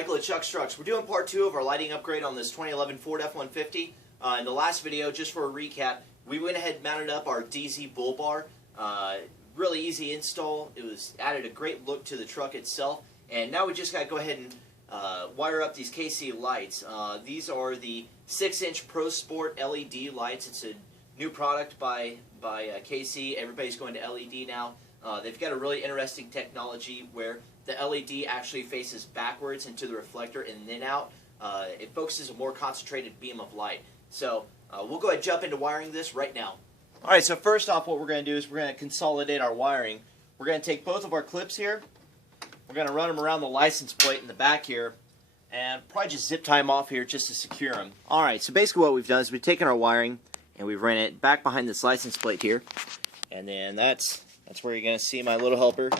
Michael at Chuck Strucks. We're doing part 2 of our lighting upgrade on this 2011 Ford F-150. In the last video, just for a recap, we went ahead and mounted up our Dee Zee Bullbar. Really easy install. It was added a great look to the truck itself. And now we just got to go ahead and wire up these KC lights. These are the 6-inch Pro Sport LED lights. It's a new product by KC. Everybody's going to LED now. They've got a really interesting technology where the LED actually faces backwards into the reflector and then out. It focuses a more concentrated beam of light. So we'll go ahead and jump into wiring this right now. Alright, so first off what we're going to do is we're going to consolidate our wiring. We're going to take both of our clips here. We're going to run them around the license plate in the back here and probably just zip tie them off here just to secure them. Alright, so basically what we've done is we've taken our wiring and we've ran it back behind this license plate here. And then that's where you're going to see my little helper,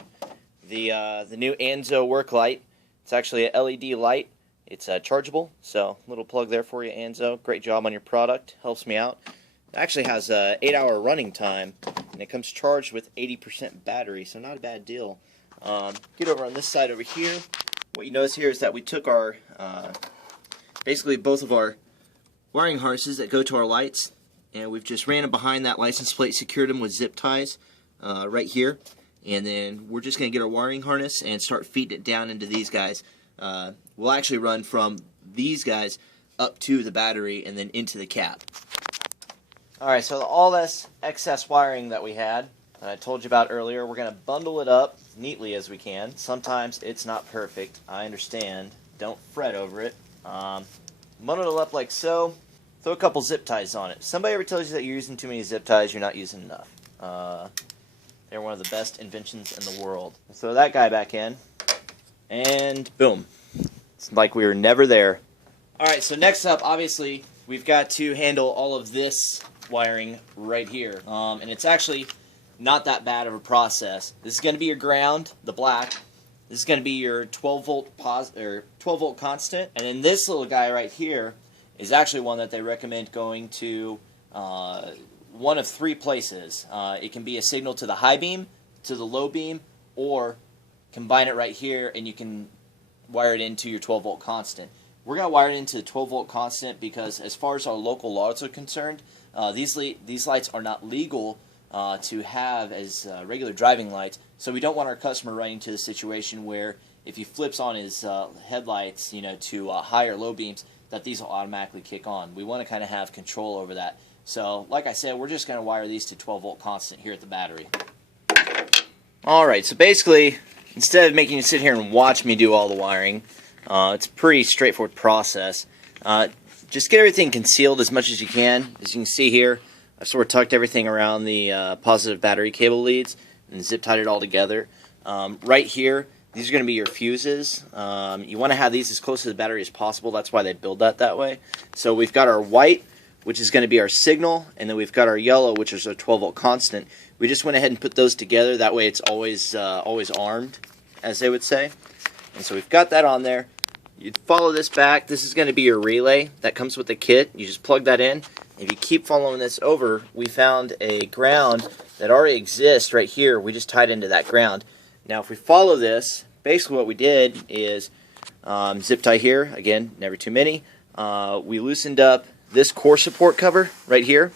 the new Anzo work light. It's actually a LED light. It's chargeable, so little plug there for you, Anzo. Great job on your product. Helps me out. It actually has a 8-hour running time, and it comes charged with 80% battery, so not a bad deal. Get over on this side over here. What you notice here is that we took our, basically both of our wiring harnesses that go to our lights, and we've just ran them behind that license plate, secured them with zip ties right here, and then we're just going to get our wiring harness and start feeding it down into these guys. We'll actually run from these guys up to the battery and then into the cab. Alright, so all this excess wiring that we had, that I told you about earlier, we're going to bundle it up neatly as we can. Sometimes it's not perfect. I understand. Don't fret over it. Bundle it up like so. Throw a couple zip ties on it. If somebody ever tells you that you're using too many zip ties, you're not using enough. They're one of the best inventions in the world. Throw that guy back in. And boom. It's like we were never there. Alright, so next up, obviously, we've got to handle all of this wiring right here. And it's actually not that bad of a process. This is going to be your ground, the black. This is going to be your 12-volt 12-volt constant. And then this little guy right here is actually one that they recommend going to one of 3 places. It can be a signal to the high beam, to the low beam, or combine it right here and you can wire it into your 12-volt constant. We're going to wire it into the 12-volt constant because as far as our local laws are concerned, these lights are not legal to have as regular driving lights, so we don't want our customer running into the situation where if he flips on his headlights, to high or low beams, that these will automatically kick on. We want to kind of have control over that. So, like I said, we're just going to wire these to 12-volt constant here at the battery. Alright, so basically, instead of making you sit here and watch me do all the wiring, it's a pretty straightforward process. Just get everything concealed as much as you can. As you can see here, I've sort of tucked everything around the positive battery cable leads and zip tied it all together. Right here, these are going to be your fuses. You want to have these as close to the battery as possible. That's why they build that way. So we've got our white, which is going to be our signal, and then we've got our yellow, which is our 12-volt constant. We just went ahead and put those together. That way it's always armed, as they would say. And so we've got that on there. You follow this back. This is going to be your relay that comes with the kit. You just plug that in. If you keep following this over, we found a ground that already exists right here. We just tied into that ground. Now if we follow this, basically what we did is zip tie here. Again, never too many. We loosened up this core support cover right here,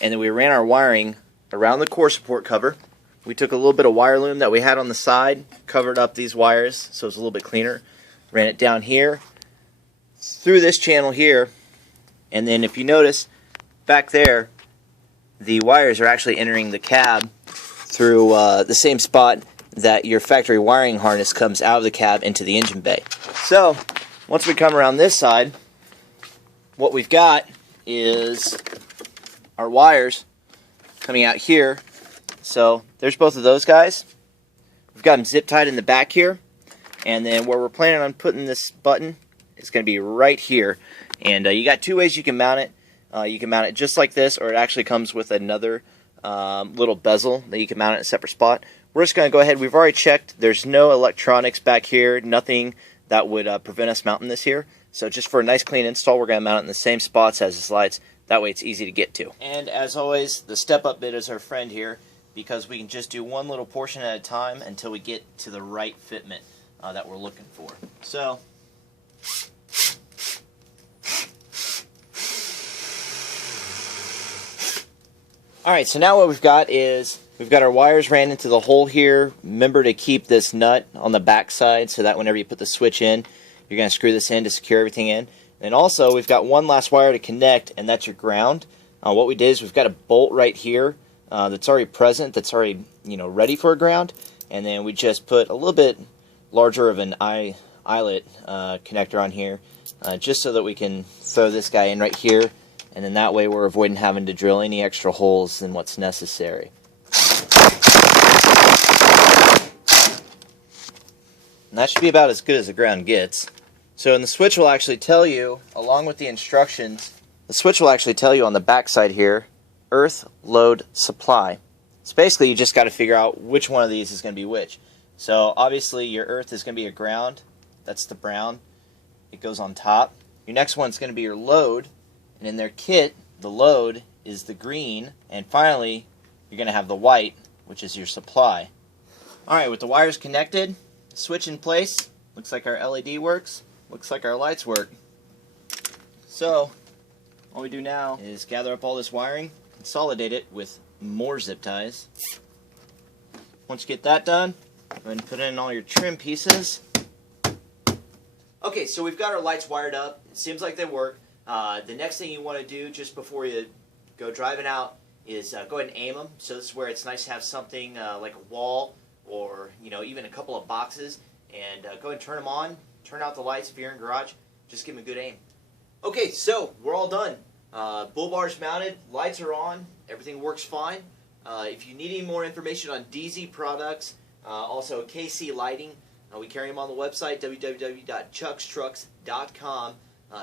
and then we ran our wiring around the core support cover. We took a little bit of wire loom that we had on the side, covered up these wires so it's a little bit cleaner, ran it down here through this channel here, and then if you notice back there, the wires are actually entering the cab through the same spot that your factory wiring harness comes out of the cab into the engine bay. So once we come around this side, what we've got is our wires coming out here. So there's both of those guys. We've got them zip tied in the back here, and then where we're planning on putting this button is going to be right here. And you got 2 ways you can mount it. You can mount it just like this, or it actually comes with another little bezel that you can mount it in a separate spot. We're just going to go ahead. We've already checked. There's no electronics back here, nothing that would prevent us mounting this here. So just for a nice clean install, we're going to mount it in the same spots as the lights. That way it's easy to get to. And as always, the step-up bit is our friend here because we can just do one little portion at a time until we get to the right fitment that we're looking for. So Alright, so now what we've got is, we've got our wires ran into the hole here. Remember to keep this nut on the back side so that whenever you put the switch in, you're going to screw this in to secure everything in. And also, we've got one last wire to connect, and that's your ground. What we did is we've got a bolt right here that's already present, that's already ready for a ground. And then we just put a little bit larger of an eyelet connector on here, just so that we can throw this guy in right here. And then that way we're avoiding having to drill any extra holes than what's necessary. And that should be about as good as the ground gets. So and the switch will actually tell you, along with the instructions, the switch will actually tell you on the back side here, earth, load, supply. So basically you just got to figure out which one of these is going to be which. So obviously your earth is going to be your ground. That's the brown. It goes on top. Your next one's going to be your load. And in their kit, the load is the green, and finally, you're going to have the white, which is your supply. Alright, with the wires connected, switch in place, looks like our LED works, looks like our lights work. So, all we do now is gather up all this wiring, consolidate it with more zip ties. Once you get that done, go ahead and put in all your trim pieces. Okay, so we've got our lights wired up. It seems like they work. The next thing you want to do just before you go driving out is go ahead and aim them. So this is where it's nice to have something like a wall or even a couple of boxes, and go ahead and turn them on. Turn out the lights if you're in the garage. Just give them a good aim. Okay, so we're all done. Bullbar's mounted, lights are on, everything works fine. If you need any more information on Dee Zee products, also KC lighting, we carry them on the website www.chuckstrucks.com.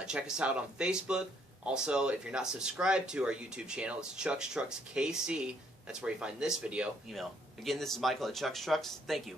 Check us out on Facebook. Also, if you're not subscribed to our YouTube channel, it's Chuck's Trucks KC. That's where you find this video. Again, this is Michael at Chuck's Trucks. Thank you.